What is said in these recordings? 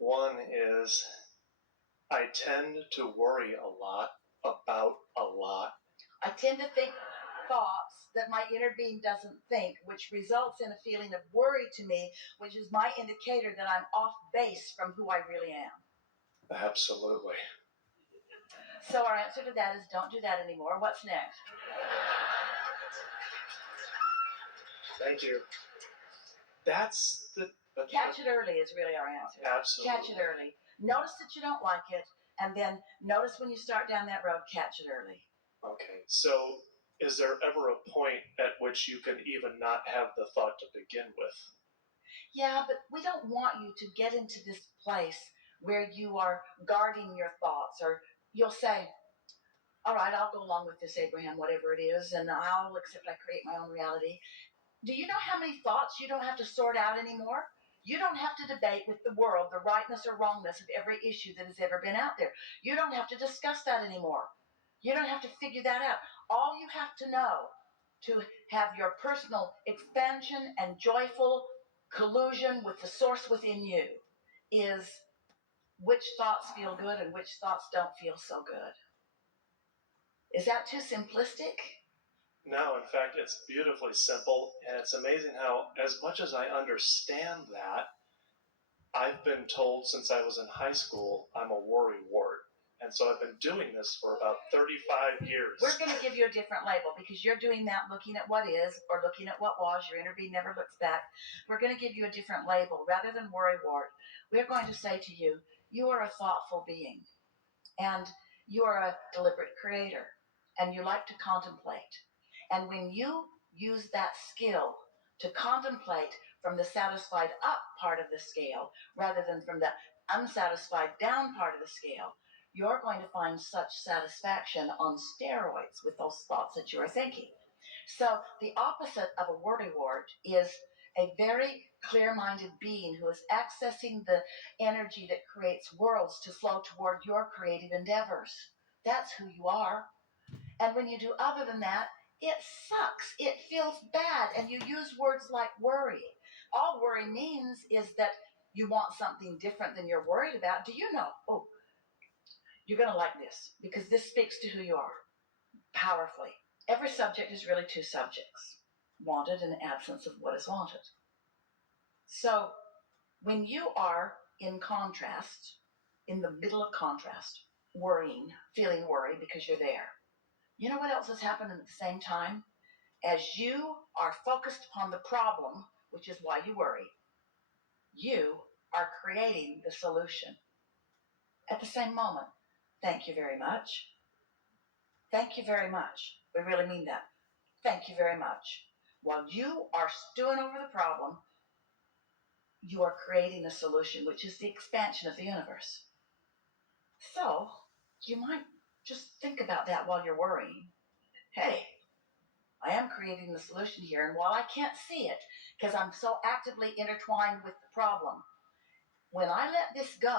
One is I tend to worry a lot about a lot. I tend to think thoughts that my inner being doesn't think, which results in a feeling of worry to me, which is my indicator that I'm off base from who I really am. Absolutely. So our answer to that is don't do that anymore. What's next? Thank you. That's the catch it early is really our answer. Absolutely. Catch it early. Notice that you don't like it, and then notice when you start down that road, catch it early. Okay, so is there ever a point at which you can even not have the thought to begin with? Yeah, but we don't want you to get into this place where you are guarding your thoughts, or you'll say, all right, I'll go along with this, Abraham, whatever it is, and I'll accept I create my own reality. Do you know how many thoughts you don't have to sort out anymore? You don't have to debate with the world the rightness or wrongness of every issue that has ever been out there. You don't have to discuss that anymore. You don't have to figure that out. All you have to know to have your personal expansion and joyful collusion with the source within you is which thoughts feel good and which thoughts don't feel so good. Is that too simplistic? No, in fact, it's beautifully simple, and it's amazing how, as much as I understand that, I've been told since I was in high school I'm a worrywart. And so I've been doing this for about 35 years. We're going to give you a different label because you're doing that looking at what is or looking at what was. Your inner being never looks back. We're going to give you a different label. Rather than worrywart, we're going to say to you, you are a thoughtful being, and you are a deliberate creator, and you like to contemplate. And when you use that skill to contemplate from the satisfied up part of the scale rather than from the unsatisfied down part of the scale, you're going to find such satisfaction on steroids with those thoughts that you are thinking. So the opposite of a worrywart is a very clear-minded being who is accessing the energy that creates worlds to flow toward your creative endeavors. That's who you are. And when you do other than that, it sucks. It feels bad. And you use words like worry. All worry means is that you want something different than you're worried about. Do you know? Oh, you're going to like this because this speaks to who you are powerfully. Every subject is really two subjects, wanted and absence of what is wanted. So when you are in contrast, in the middle of contrast, worrying, feeling worry because you're there, you know what else has happened at the same time? As you are focused upon the problem, which is why you worry, you are creating the solution at the same moment. Thank you very much. Thank you very much. We really mean that. Thank you very much. While you are stewing over the problem, you are creating a solution, which is the expansion of the universe. So you might just think about that while you're worrying. Hey, I am creating the solution here, and while I can't see it, because I'm so actively intertwined with the problem, when I let this go,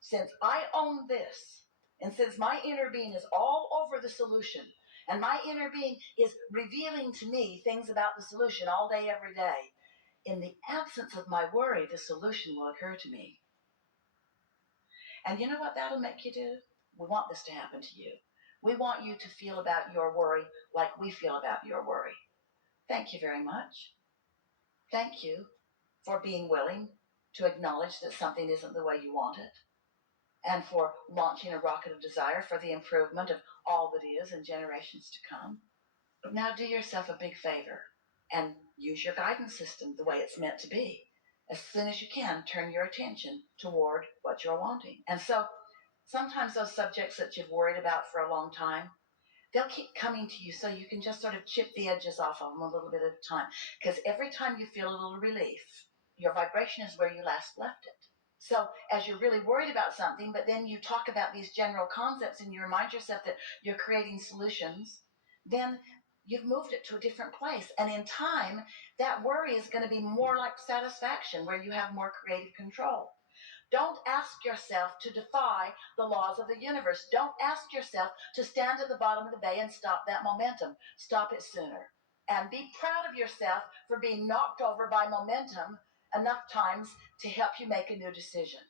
since I own this, and since my inner being is all over the solution, and my inner being is revealing to me things about the solution all day, every day, in the absence of my worry, the solution will occur to me. And you know what that'll make you do? We want this to happen to you. We want you to feel about your worry like we feel about your worry. Thank you very much. Thank you for being willing to acknowledge that something isn't the way you want it, and for launching a rocket of desire for the improvement of all that is in generations to come. But now do yourself a big favor and use your guidance system the way it's meant to be. As soon as you can, turn your attention toward what you're wanting. And so sometimes those subjects that you've worried about for a long time, they'll keep coming to you so you can just sort of chip the edges off of them a little bit at a time. Because every time you feel a little relief, your vibration is where you last left it. So as you're really worried about something, but then you talk about these general concepts and you remind yourself that you're creating solutions, then you've moved it to a different place. And in time, that worry is going to be more like satisfaction, where you have more creative control. Don't ask yourself to defy the laws of the universe. Don't ask yourself to stand at the bottom of the bay and stop that momentum. Stop it sooner. And be proud of yourself for being knocked over by momentum enough times to help you make a new decision.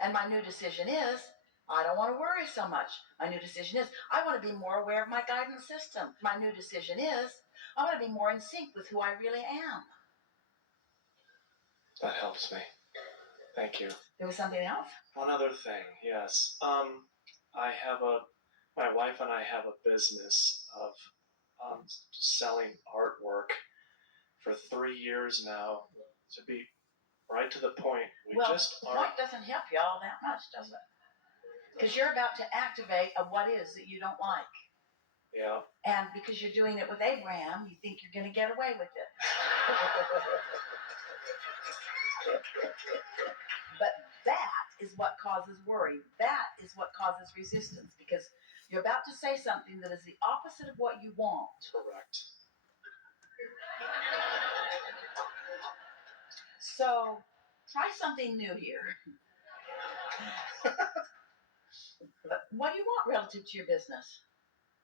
And my new decision is, I don't want to worry so much. My new decision is, I want to be more aware of my guidance system. My new decision is, I want to be more in sync with who I really am. That helps me. Thank you. There was something else? One other thing, yes. My wife and I have a business of selling artwork for 3 years now. To be right to the point, the point doesn't help you all that much, does it? Because you're about to activate a what is that you don't like. Yeah. And because you're doing it with Abraham, you think you're going to get away with it. But that is what causes worry. That is what causes resistance, because you're about to say something that is the opposite of what you want. Correct. So try something new here. What do you want relative to your business?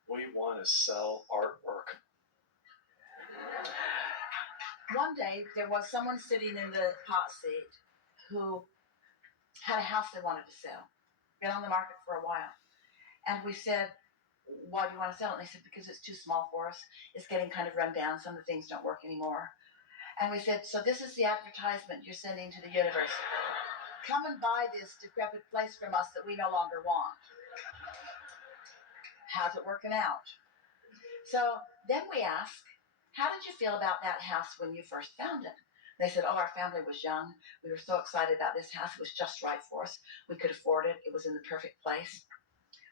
We want to sell artwork. One day there was someone sitting in the hot seat who had a house they wanted to sell. Been on the market for a while. And we said, why do you want to sell it? And they said, because it's too small for us. It's getting kind of run down. Some of the things don't work anymore. And we said, so this is the advertisement you're sending to the universe. Come and buy this decrepit place from us that we no longer want. How's it working out? So then we asked, how did you feel about that house when you first found it? They said, our family was young. We were so excited about this house. It was just right for us. We could afford it. It was in the perfect place.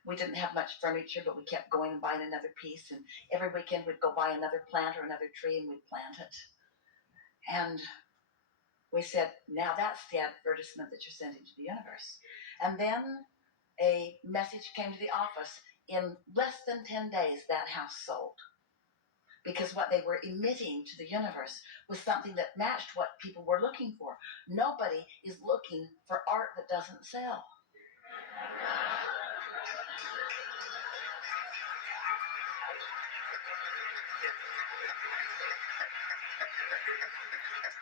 We didn't have much furniture, but we kept going and buying another piece. And every weekend we'd go buy another plant or another tree and we'd plant it. And we said, now that's the advertisement that you're sending to the universe. And then a message came to the office. In less than 10 days, that house sold. Because what they were emitting to the universe was something that matched what people were looking for. Nobody is looking for art that doesn't sell.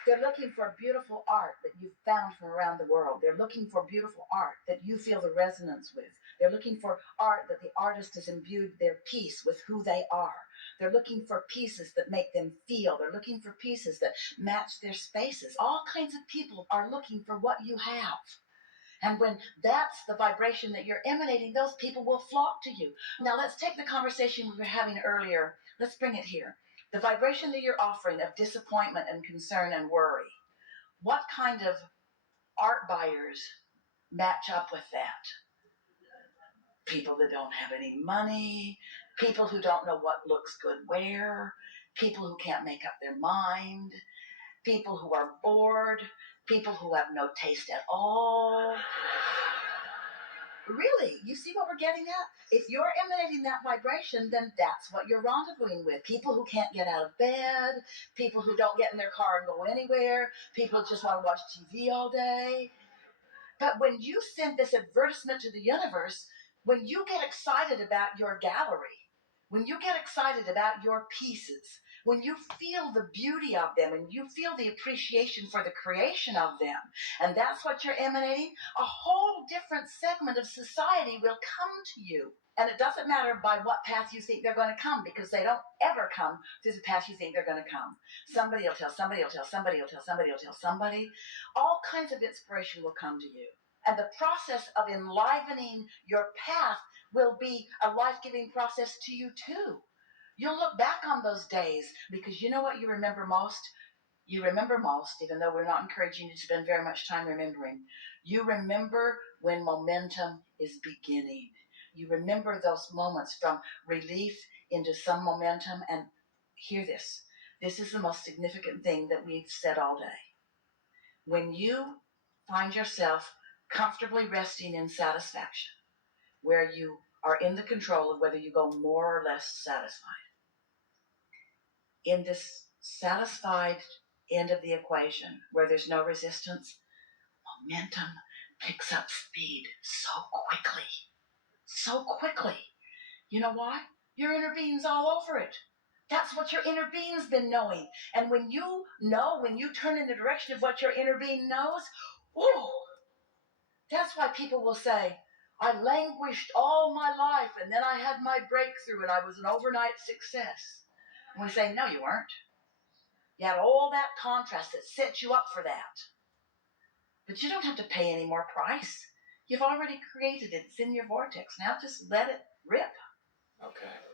They're looking for beautiful art that you've found from around the world. They're looking for beautiful art that you feel the resonance with. They're looking for art that the artist has imbued their piece with who they are. They're looking for pieces that make them feel. They're looking for pieces that match their spaces. All kinds of people are looking for what you have. And when that's the vibration that you're emanating, those people will flock to you. Now let's take the conversation we were having earlier. Let's bring it here. The vibration that you're offering of disappointment and concern and worry. What kind of art buyers match up with that? People that don't have any money, people who don't know what looks good where, people who can't make up their mind, people who are bored, people who have no taste at all. Really, you see what we're getting at? If you're emanating that vibration, then that's what you're rendezvousing with. People who can't get out of bed, people who don't get in their car and go anywhere, people who just want to watch TV all day. But when you send this advertisement to the universe, when you get excited about your gallery, when you get excited about your pieces, when you feel the beauty of them and you feel the appreciation for the creation of them, and that's what you're emanating, a whole different segment of society will come to you. And it doesn't matter by what path you think they're going to come, because they don't ever come through the path you think they're going to come. Somebody will tell somebody, will tell somebody, will tell somebody, will tell somebody. All kinds of inspiration will come to you. And the process of enlivening your path will be a life-giving process to you too. You'll look back on those days, because you know what you remember most? You remember most, even though we're not encouraging you to spend very much time remembering. You remember when momentum is beginning. You remember those moments from relief into some momentum. And hear this. This is the most significant thing that we've said all day. When you find yourself comfortably resting in satisfaction, where you are in the control of whether you go more or less satisfied. In this satisfied end of the equation, where there's no resistance, momentum picks up speed so quickly. So quickly. You know why? Your inner being's all over it. That's what your inner being's been knowing. And when you know, when you turn in the direction of what your inner being knows, whoa, that's why people will say, I languished all my life and then I had my breakthrough and I was an overnight success. And we say, no, you weren't. You had all that contrast that set you up for that. But you don't have to pay any more price. You've already created it. It's in your vortex. Now just let it rip. Okay.